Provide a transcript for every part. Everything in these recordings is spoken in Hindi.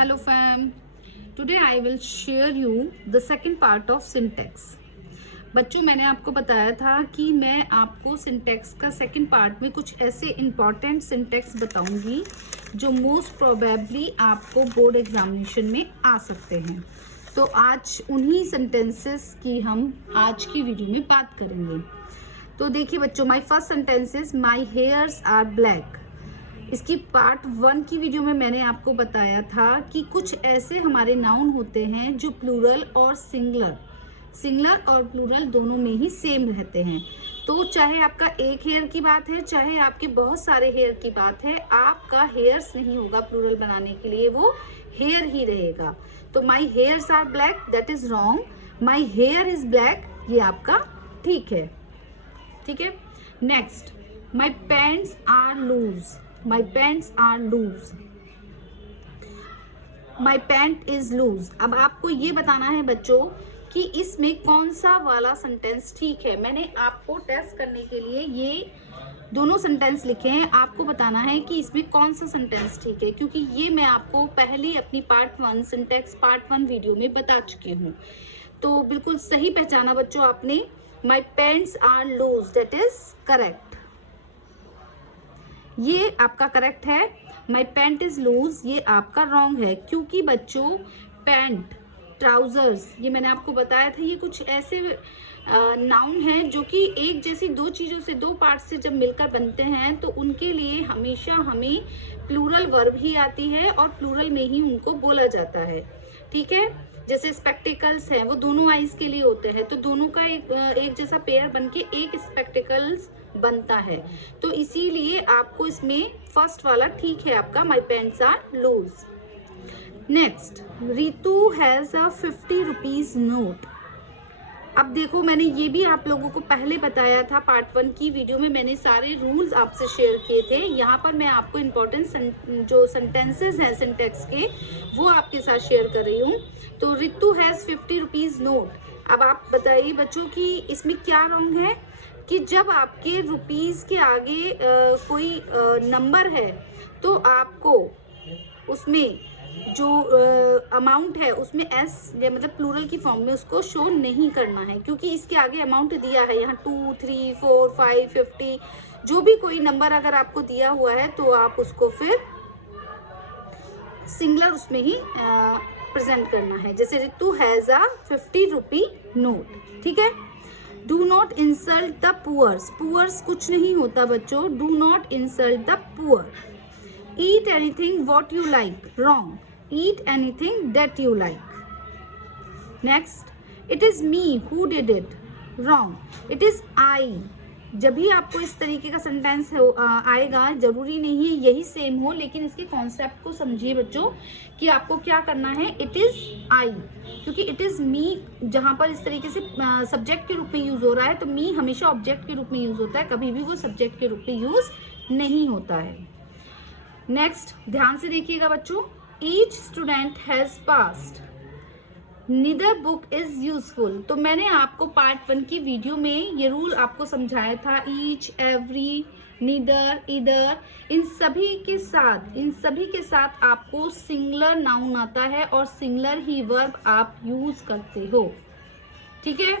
Hello fam. Today I will share you the second part of syntax. बच्चों मैंने आपको बताया था कि मैं आपको सिंटैक्स का सेकंड पार्ट में कुछ ऐसे इम्पॉर्टेंट सिंटैक्स बताऊंगी जो मोस्ट प्रोबेबली आपको बोर्ड एग्जामिनेशन में आ सकते हैं। तो आज उन्हीं सेंटेंसेस की हम आज की वीडियो में बात करेंगे। तो देखिए बच्चों, my first sentence is my hairs are black. इसकी पार्ट 1 की वीडियो में मैंने आपको बताया था कि कुछ ऐसे हमारे नाउन होते हैं जो प्लूरल और सिंगुलर और प्लूरल दोनों में ही सेम रहते हैं। तो चाहे आपका एक हेयर की बात है, चाहे आपके बहुत सारे हेयर की बात है, आपका हेयर्स नहीं होगा प्लूरल बनाने के लिए, वो हेयर ही रहेगा। तो my hairs are black, that is wrong. My hair is black, ये आपका ठीक है। ठीक है, next, my pants are loose. My pants are loose, my pant is loose. अब आपको ये बताना है बच्चों कि इसमें कौन सा वाला सेंटेंस ठीक है। मैंने आपको टेस्ट करने के लिए ये दोनों सेंटेंस लिखे हैं, आपको बताना है कि इसमें कौन सा सेंटेंस ठीक है, क्योंकि ये मैं आपको पहले अपनी पार्ट 1 सिंटैक्स पार्ट 1 वीडियो में बता चुकी हूँ। तो बिल्कुल सही पहचाना बच्चों आपने। My pants are loose, that is correct, ये आपका करेक्ट है। माई पैंट इज लूज, ये आपका रॉन्ग है, क्योंकि बच्चों पैंट, ट्राउजर्स, ये मैंने आपको बताया था, ये कुछ ऐसे नाउन हैं जो कि एक जैसी दो चीज़ों से, दो पार्ट से जब मिलकर बनते हैं तो उनके लिए हमेशा हमें प्लूरल वर्ब ही आती है और प्लूरल में ही उनको बोला जाता है। ठीक है, जैसे स्पेक्टिकल्स हैं, वो दोनों आईज के लिए होते हैं, तो दोनों का एक जैसा पेयर बनके एक स्पेक्टिकल्स बनता है। तो इसीलिए आपको इसमें फर्स्ट वाला ठीक है आपका, my pants are loose. Next, Ritu has a 50 rupees note. अब देखो, मैंने ये भी आप लोगों को पहले बताया था, पार्ट 1 की वीडियो में मैंने सारे रूल्स आपसे शेयर किए थे। यहाँ पर मैं आपको इम्पोर्टेंट जो सेंटेंसेस हैं सिंटैक्स के, वो आपके साथ शेयर कर रही हूँ। तो रितु हैज 50 रुपीज नोट। अब आप बताइए बच्चों कि इसमें क्या रॉन्ग है कि जब आपके रुपीज के आगे कोई नंबर है तो आपको उसमें जो अमाउंट है उसमें एस या मतलब प्लूरल की फॉर्म में उसको शो नहीं करना है, क्योंकि इसके आगे अमाउंट दिया है यहाँ 2, 3, 4, 5, 50, जो भी कोई नंबर अगर आपको दिया हुआ है तो आप उसको फिर सिंगुलर उसमें ही प्रेजेंट करना है। जैसे Ritu has a 50 rupee note. ठीक है, do not insult the poors. Poors कुछ नहीं होता बच्चों, do not insult the poor. Eat anything what you like, wrong. Eat anything that you like. Next, it is me who did it, wrong. It is I. जब भी आपको इस तरीके का सेंटेंस आएगा, जरूरी नहीं है यही सेम हो, लेकिन इसके कॉन्सेप्ट को समझिए बच्चों कि आपको क्या करना है। इट इज आई, क्योंकि इट इज मी जहाँ पर इस तरीके से सब्जेक्ट के रूप में यूज हो रहा है, तो मी हमेशा ऑब्जेक्ट के रूप में यूज होता है, कभी भी वो सब्जेक्ट के रूप में यूज नहीं होता है। नेक्स्ट, ध्यान से देखिएगा बच्चों, each student has passed, neither book is useful. तो मैंने आपको पार्ट 1 की वीडियो में ये रूल आपको समझाया था, ईच, एवरी, नीदर, ईदर, इन सभी के साथ आपको सिंगुलर नाउन आता है और सिंगुलर ही वर्ब आप यूज करते हो। ठीक है,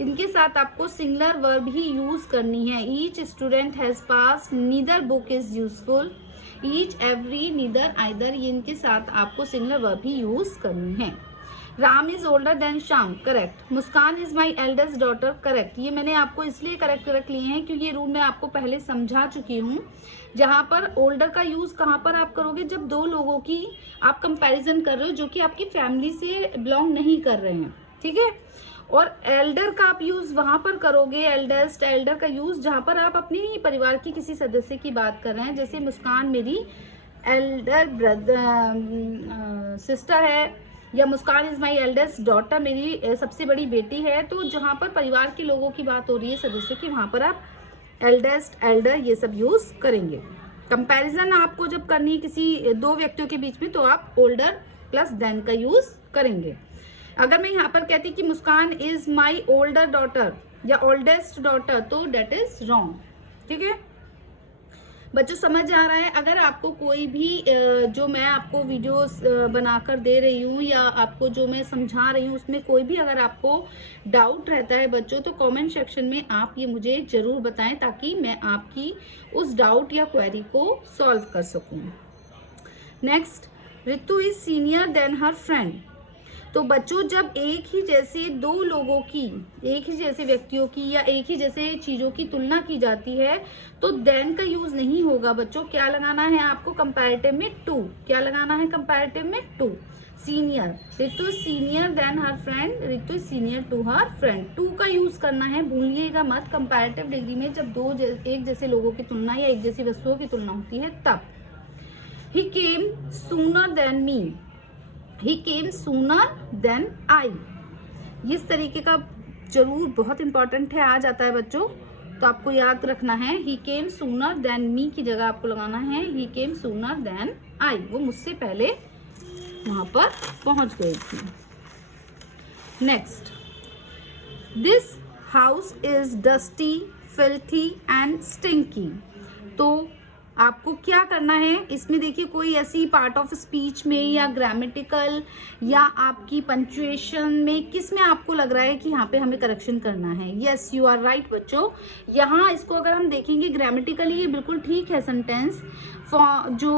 इनके साथ आपको सिंगुलर वर्ब ही यूज करनी है। Each student has passed, neither book is useful, each, every, neither, either, इनके साथ आपको सिंगुलर वर्ब ही यूज करनी है। Ram is older than Shyam, correct. Muskan is my eldest daughter, correct. ये मैंने आपको इसलिए करेक्ट रख लिए हैं क्योंकि ये रूल मैं आपको पहले समझा चुकी हूँ। जहाँ पर ओल्डर का यूज कहाँ पर आप करोगे, जब दो लोगों की आप कंपैरिजन कर रहे हो जो कि आपकी फैमिली से बिलोंग नहीं कर रहे हैं। ठीक है, और एल्डर का आप यूज वहां पर करोगे, एल्डेस्ट, एल्डर का यूज जहां पर आप अपने ही परिवार की किसी सदस्य की बात कर रहे हैं। जैसे मुस्कान मेरी एल्डर ब्रदर सिस्टर है, या मुस्कान इज माई एल्डेस्ट डॉटर, मेरी सबसे बड़ी बेटी है। तो जहां पर परिवार के लोगों की बात हो रही है, सदस्यों की, वहां पर आप एल्डेस्ट, एल्डर ये सब यूज करेंगे। कंपैरिजन आपको जब करनी है किसी दो व्यक्तियों के बीच में, तो आप ओल्डर प्लस देन का यूज करेंगे। अगर मैं यहाँ पर कहती कि मुस्कान इज माई ओल्डर डॉटर या ओल्डेस्ट डॉटर, तो डेट इज रॉन्ग। ठीक है, बच्चों समझ आ रहा है? अगर आपको कोई भी जो मैं आपको वीडियोस बनाकर दे रही हूँ या आपको जो मैं समझा रही हूँ उसमें कोई भी अगर आपको डाउट रहता है बच्चों, तो कमेंट सेक्शन में आप ये मुझे ज़रूर बताएं ताकि मैं आपकी उस डाउट या क्वेरी को सॉल्व कर सकूँ। Next, Ritu is senior than her friend. तो बच्चों जब एक ही जैसे दो लोगों की, एक ही जैसे व्यक्तियों की या एक ही जैसे चीज़ों की तुलना की जाती है तो देन का यूज नहीं होगा बच्चों। क्या लगाना है आपको कंपैरेटिव में? टू। क्या लगाना है कंपैरेटिव में? To. Senior, Ritu senior than her friend, Ritu senior to her friend. To का यूज करना है, भूलिएगा मत। कंपैरेटिव डिग्री में जब एक जैसे लोगों की तुलना या एक जैसी वस्तुओं की तुलना होती है तब। He came sooner than me. He came sooner than I. इस तरीके का जरूर बहुत इंपॉर्टेंट है, आ जाता है बच्चों, तो आपको याद रखना है। He came sooner than me की जगह आपको लगाना है He came sooner than I. वो मुझसे पहले वहां पर पहुंच गई थी। Next, this house is dusty, filthy and stinky. तो आपको क्या करना है इसमें? देखिए कोई ऐसी पार्ट ऑफ स्पीच में या ग्रामेटिकल या आपकी पंक्चुएशन में किस में आपको लग रहा है कि यहाँ पे हमें करेक्शन करना है? यस, यू आर राइट बच्चों। यहाँ इसको अगर हम देखेंगे ग्रामेटिकली ये बिल्कुल ठीक है, सेंटेंस जो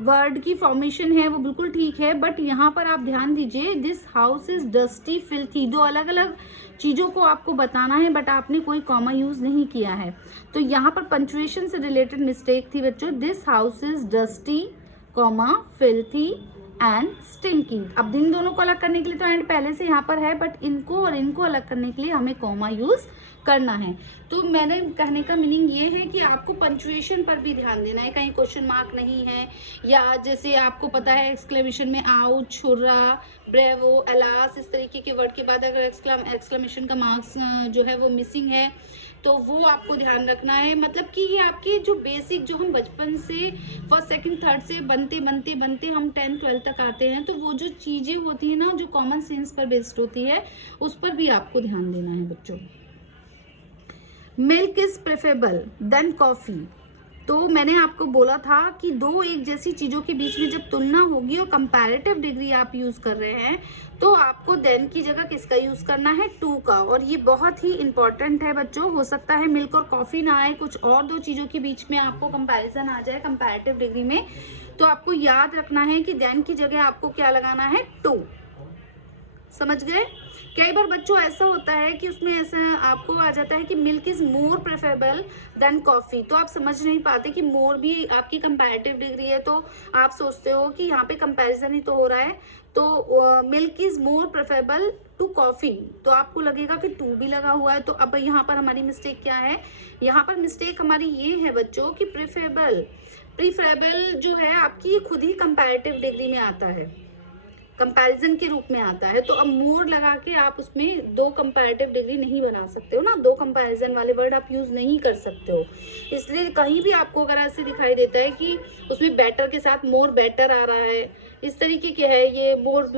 वर्ड की फॉर्मेशन है वो बिल्कुल ठीक है, बट यहाँ पर आप ध्यान दीजिए, this house is dusty filthy. दो अलग अलग चीज़ों को आपको बताना है बट आपने कोई कॉमा यूज नहीं किया है, तो यहाँ पर पंक्चुएशन से रिलेटेड मिस्टेक थी बच्चों। This house is dusty comma filthy and stinky. अब इन दोनों को अलग करने के लिए तो एंड पहले से यहाँ पर है, बट इनको और इनको अलग करने के लिए हमें कॉमा यूज करना है। तो मैंने कहने का मीनिंग ये है कि आपको पंक्चुएशन पर भी ध्यान देना है, कहीं क्वेश्चन मार्क नहीं है, या जैसे आपको पता है एक्सक्लेमेशन में आउच, हुर्रा, ब्रेवो, अलास, इस तरीके के वर्ड के बाद अगर एक्सक्लेमेशन का मार्क्स जो है वो मिसिंग है तो वो आपको ध्यान रखना है। मतलब कि ये आपके जो बेसिक, जो हम बचपन से फर्स्ट सेकंड थर्ड से बनते बनते बनते हम 10th 12th तक आते हैं, तो वो जो चीज़ें होती है ना जो कॉमन सेंस पर बेस्ड होती है उस पर भी आपको ध्यान देना है बच्चों। Milk is preferable than coffee. तो मैंने आपको बोला था कि दो एक जैसी चीज़ों के बीच में जब तुलना होगी और कंपैरेटिव डिग्री आप यूज़ कर रहे हैं तो आपको देन की जगह किसका यूज़ करना है? टू का। और ये बहुत ही इंपॉर्टेंट है बच्चों। हो सकता है मिल्क और कॉफ़ी ना आए, कुछ और दो चीज़ों के बीच में आपको कंपैरिजन आ जाए कंपैरेटिव डिग्री में, तो आपको याद रखना है कि देन की जगह आपको क्या लगाना है? टू। समझ गए? कई बार बच्चों ऐसा होता है कि उसमें ऐसा आपको आ जाता है कि milk is more preferable than coffee, तो आप समझ नहीं पाते कि मोर भी आपकी कंपैरेटिव डिग्री है, तो आप सोचते हो कि यहाँ पे कंपैरिजन ही तो हो रहा है, तो milk is more preferable to coffee, तो आपको लगेगा कि टू भी लगा हुआ है। तो अब यहाँ पर हमारी मिस्टेक क्या है? यहाँ पर मिस्टेक हमारी ये है बच्चों कि प्रीफरेबल जो है आपकी खुद ही कंपैरेटिव डिग्री में आता है, कंपैरिजन के रूप में आता है, तो अब मोर लगा के आप उसमें दो कंपैरेटिव डिग्री नहीं बना सकते हो ना, दो कंपैरिजन वाले वर्ड आप यूज नहीं कर सकते हो। इसलिए कहीं भी आपको अगर ऐसे दिखाई देता है कि उसमें बेटर के साथ मोर बेटर आ रहा है, इस तरीके के है ये मोर,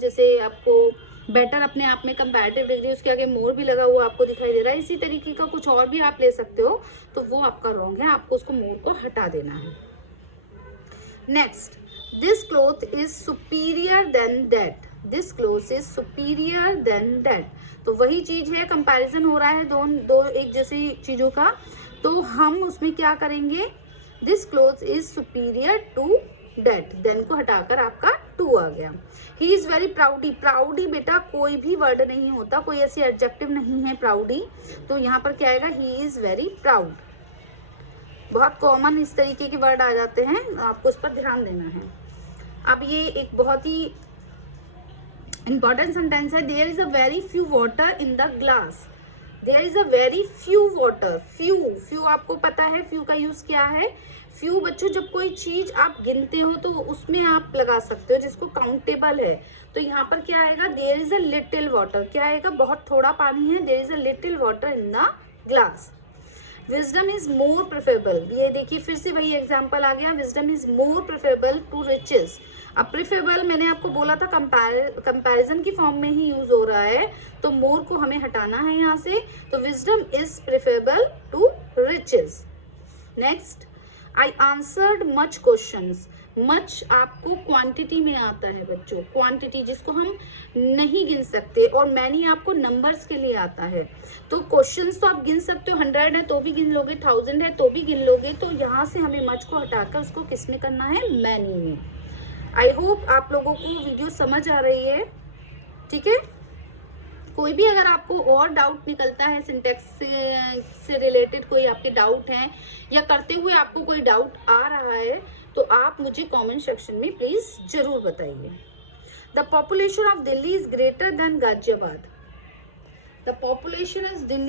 जैसे आपको बेटर अपने आप में कंपैरेटिव डिग्री, उसके आगे मोर भी लगा हुआ आपको दिखाई दे रहा है, इसी तरीके का कुछ और भी आप ले सकते हो, तो वो आपका रॉन्ग है, आपको उसको मोर को हटा देना है। Next, this cloth is superior than that. This cloth is superior than that. तो वही चीज है, कंपैरिजन हो रहा है दो एक जैसी चीजों का, तो हम उसमें क्या करेंगे? This cloth is superior to that, than को हटाकर आपका टू आ गया। He is very प्राउडी। प्राउडी बेटा कोई भी वर्ड नहीं होता, कोई ऐसी एडजेक्टिव नहीं है प्राउडी, तो यहाँ पर क्या आएगा? He is very proud. बहुत कॉमन इस तरीके के वर्ड आ जाते हैं, आपको उस पर ध्यान देना है। अब ये एक बहुत ही इंपॉर्टेंट सेंटेंस है, there is a very few water in the glass. There is a very few water. Few आपको पता है फ्यू का यूज क्या है? फ्यू बच्चों जब कोई चीज आप गिनते हो तो उसमें आप लगा सकते हो जिसको काउंटेबल है, तो यहाँ पर क्या आएगा? There is a little water. क्या आएगा? बहुत थोड़ा पानी है, there is a little water in the glass. Wisdom is more preferable. ये देखिए फिर से वही एग्जाम्पल आ गया, wisdom is more preferable to riches. अब प्रेफरेबल मैंने आपको बोला था कंपैरिजन की फॉर्म में ही यूज हो रहा है, तो मोर को हमें हटाना है यहाँ से, तो wisdom is preferable to riches. Next, I answered much questions. Much आपको क्वांटिटी में आता है बच्चों, क्वांटिटी जिसको हम नहीं गिन सकते, और मैनी आपको नंबर्स के लिए आता है। तो क्वेश्चंस तो आप गिन सकते हो, 100 है तो भी गिन लोगे, 1000 है तो भी गिन लोगे। तो यहाँ से हमें मच को हटाकर उसको किस में करना है, मैनी में। आई होप आप लोगों को वीडियो समझ आ रही है, ठीक है। कोई भी अगर आपको और डाउट निकलता है सिंटेक्स से रिलेटेड, कोई आपके डाउट हैं या करते हुए आपको कोई डाउट आ रहा है, तो आप मुझे कमेंट सेक्शन में प्लीज जरूर बताइए। The population of Delhi is greater than Ghaziabad. The population is Delhi